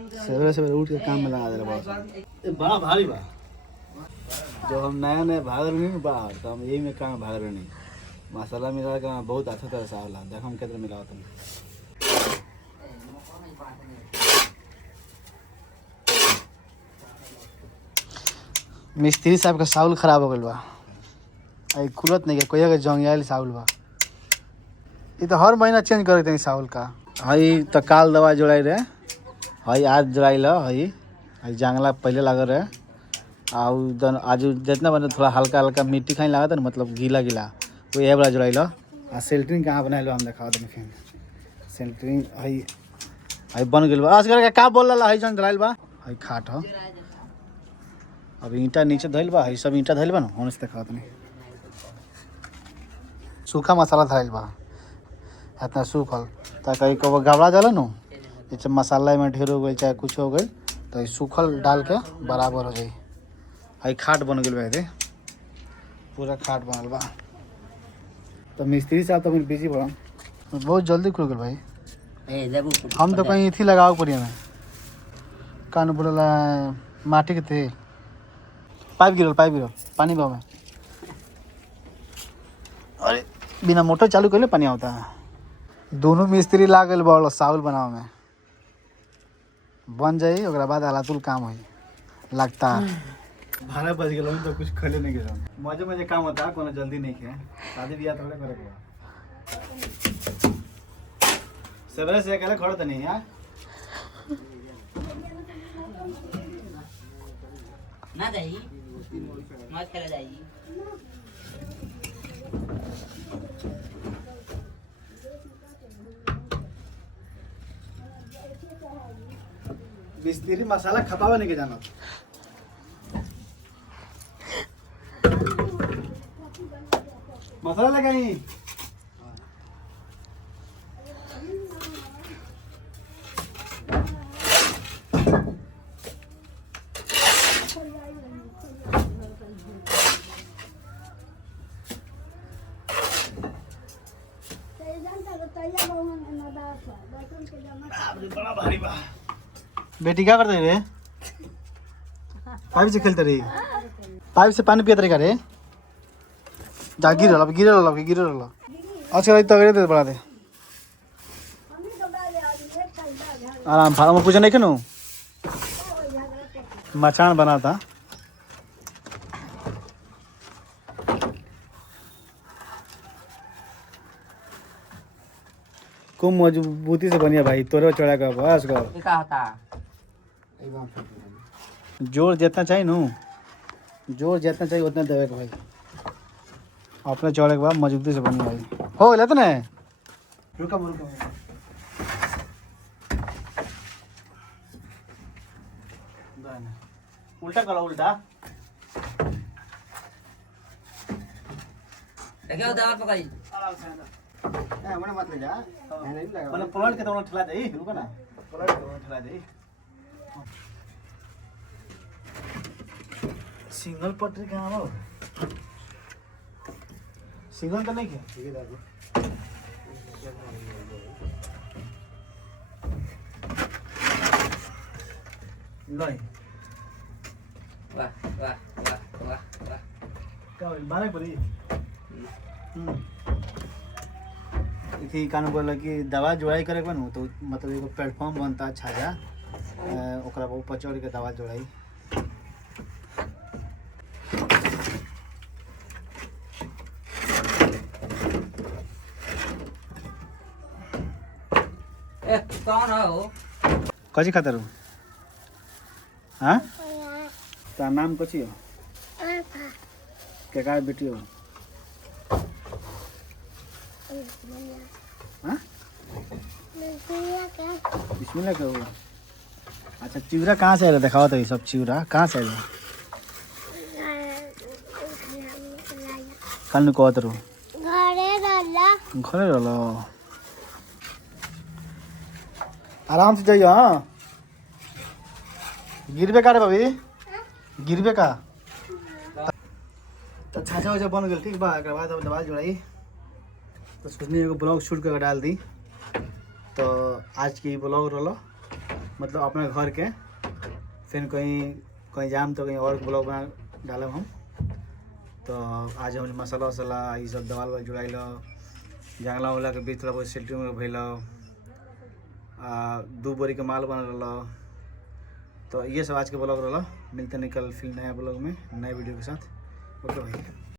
सवेरे सवेरे उठ के काम में लगा दे बड़ा भारी बा। जब हम नया नया भाग रहे नहीं बाहर तो हम यही में काम भाग रहे नहीं। मसाला मिला का बहुत अच्छा तरह से आवला। देख हम कितना मिला तुम मिस्त्री साहब का साउल खराब हो गल बा। आई खुलत नहीं कोई के जंगियाल साउल बा। ये तो हर महीना चेंज करते हैं साउल का। हई तो काल दवा जोड़ाई रहे हई आज जोड़ाई ला हई जंगला पहले लगा रहे आज जितना बने थोड़ा हल्का हल्का मिट्टी खाई लगा था ना मतलब गीला गीला वो ये बड़ा जोड़ाई लो। आ सेल्टरिंग कहाँ बनाए लो हम देखा दें फिर सेल्टरिंग हई हई बन गई बा। करके का बोल रहा हई जन जोड़ाइल बा हई खाट हो। अब ईंटा नीचे धइल बा हई सब ईंटा धइल बा ना होने से देखा नहीं सूखा मसाला धइल बा इतना सूखल ताकि कब गबड़ा जाला नु जैसे मसाला में ढेर हो गई चाहे कुछ हो गई तो सूखल डाल के बराबर हो जाए। हई खाट बन गई बा पूरा खाट बनल बा। तो मिस्त्री साहब तो बिजी बड़ा बहुत जल्दी खुल गए भाई। हम तो कहीं इथी लगाओ पड़ी हमें कान बोला माटी के थे पाइप गिरल पानी बा में। अरे बिना मोटर चालू कर ले पानी आता है। दोनों मिस्त्री ला गए बड़ साउल बनावे में बन जाई ओकरा बाद अलातुल काम होई लगता 12 बज गए तो कुछ खले नहीं गए मजे मजे काम होता है कोनो जल्दी नहीं है। शादी ब्याह थोड़े करे के सवेरे से अकेले खड़े तो नहीं यार ना जाई मत करे जाई। मिस्त्री मसाला खपावे नहीं के जाना मसाला लगाई बड़ा भारी बा। बेटी क्या करते रे पाइप से खेलते रही पाइप से पानी पियत रही रे जा गिरल अच्छा तगड़े दे बड़ा दे आराम फार्म पूछा नहीं क्यों मचान बना था। खूब मजबूती से बनिया भाई तोरे चढ़ा का बस कर का होता जोर जितना चाहिए नु जोर जितना चाहिए उतना देवे के भाई अपने चौड़े के बाद मजबूती से बनी भाई हो गया तो ना रुका उल्टा करो उल्टा देखो दावा पकड़ी आराम से ना मत ले जा नहीं लगा मतलब पलट के तो ठेला दे रुको ना पलट के ठेला दे सिंगल पटरी कहाँ हो सिंगल तो नहीं क्या ठीक है दादू नहीं वाह वाह वाह वाह वाह क्या बारे पड़ी इथी कान बोला कि दवा जोड़ाई करे बन तो मतलब एगो प्लेटफॉर्म बनता है छाजा ओकरा ऊपर चढ़ के दवा जोड़ाई कौन हो कची खातर हो हाँ तार नाम कची हो क्या बेटी हो हाँ बिस्मिल्लाह का हो। अच्छा चिवरा कहाँ से आया दिखाओ तो ये सब चिवरा कहाँ से आया कल कहत रो घरे रहो आराम से जाइए। हाँ गिरबे का रे भाभी गिरबे का तो छाछा वछा बन गया ठीक बा एक बाद अब दवा जोड़ाई तो सोचनी एगो ब्लॉग शूट कर डाल दी। तो आज की ब्लॉग रहा मतलब अपने घर के फिर कहीं जाम तो कहीं और ब्लॉग बना डालब हम। तो आज हम मसाला वसाला ये सब दवा ववा जुड़ाइल, जंगला उंगला के बीच थोड़ा बहुत सेटिंग भैल, 2 बोरी के माल बन रहा। तो ये सब आज के ब्लॉग रहा। मिलते निकल फिर नया ब्लॉग में नए वीडियो के साथ। ओके भाई।